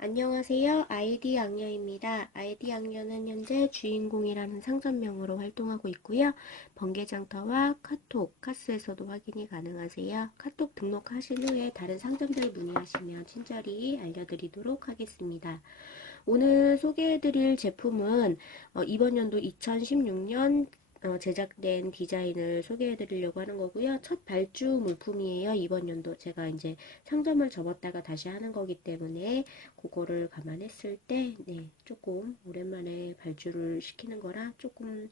안녕하세요. 아이디 악녀입니다. 아이디 악녀는 현재 주인공이라는 상점명으로 활동하고 있고요. 번개장터와 카톡, 카스에서도 확인이 가능하세요. 카톡 등록하신 후에 다른 상점들 문의하시면 친절히 알려드리도록 하겠습니다. 오늘 소개해드릴 제품은 어, 이번 연도 2016년 어, 제작된 디자인을 소개해 드리려고 하는 거고요. 첫 발주 물품이에요. 이번 연도 제가 이제 상점을 접었다가 다시 하는 거기 때문에 그거를 감안했을 때 네, 조금 오랜만에 발주를 시키는 거라 조금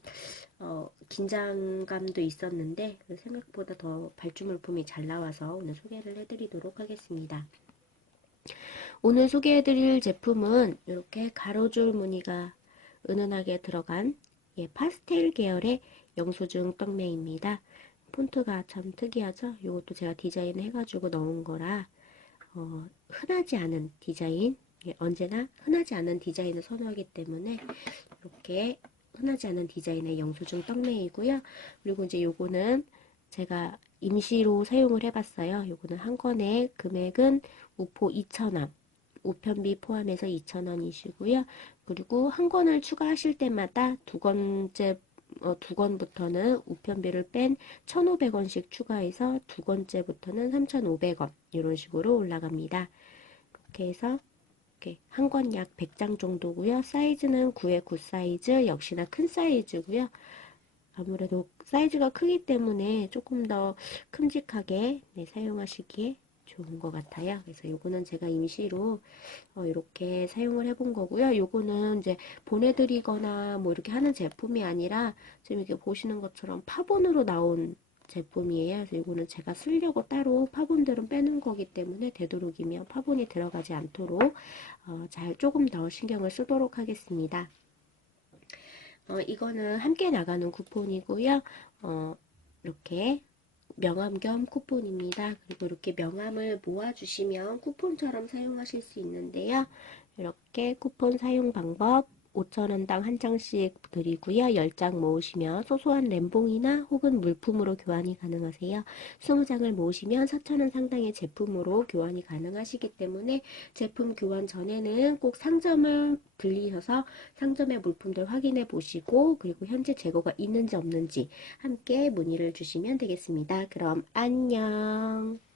어, 긴장감도 있었는데 생각보다 더 발주 물품이 잘 나와서 오늘 소개를 해드리도록 하겠습니다. 오늘 소개해드릴 제품은 이렇게 가로줄 무늬가 은은하게 들어간 예, 파스텔 계열의 영수증 떡메입니다. 폰트가 참 특이하죠? 이것도 제가 디자인 해가지고 넣은 거라 어, 흔하지 않은 디자인 예, 언제나 흔하지 않은 디자인을 선호하기 때문에 이렇게 흔하지 않은 디자인의 영수증 떡메이고요. 그리고 이제 요거는 제가 임시로 사용을 해봤어요. 요거는 한 권의 금액은 우포 2,000원 우편비 포함해서 2,000원이시고요. 그리고 한 권을 추가하실 때마다 두 권째 어, 두 권부터는 우편비를 뺀 1,500원씩 추가해서 두 권째부터는 3,500원 이런 식으로 올라갑니다. 이렇게 해서 이렇게 한 권 약 100장 정도고요. 사이즈는 9에 9 사이즈 역시나 큰 사이즈고요. 아무래도 사이즈가 크기 때문에 조금 더 큼직하게 네, 사용하시기에 좋은 것 같아요. 그래서 요거는 제가 임시로 어, 이렇게 사용을 해본 거고요. 요거는 이제 보내드리거나 뭐 이렇게 하는 제품이 아니라 지금 이렇게 보시는 것처럼 파본으로 나온 제품이에요. 그래서 이거는 제가 쓰려고 따로 파본들은 빼는 거기 때문에 되도록이면 파본이 들어가지 않도록 어, 잘 조금 더 신경을 쓰도록 하겠습니다. 어, 이거는 함께 나가는 쿠폰이고요. 어, 이렇게 명함 겸 쿠폰입니다. 그리고 이렇게 명함을 모아주시면 쿠폰처럼 사용하실 수 있는데요. 이렇게 쿠폰 사용 방법 5,000원당 한 장씩 드리고요. 10장 모으시면 소소한 램봉이나 혹은 물품으로 교환이 가능하세요. 20장을 모으시면 4,000원 상당의 제품으로 교환이 가능하시기 때문에 제품 교환 전에는 꼭 상점을 들리셔서 상점의 물품들 확인해 보시고 그리고 현재 재고가 있는지 없는지 함께 문의를 주시면 되겠습니다. 그럼 안녕.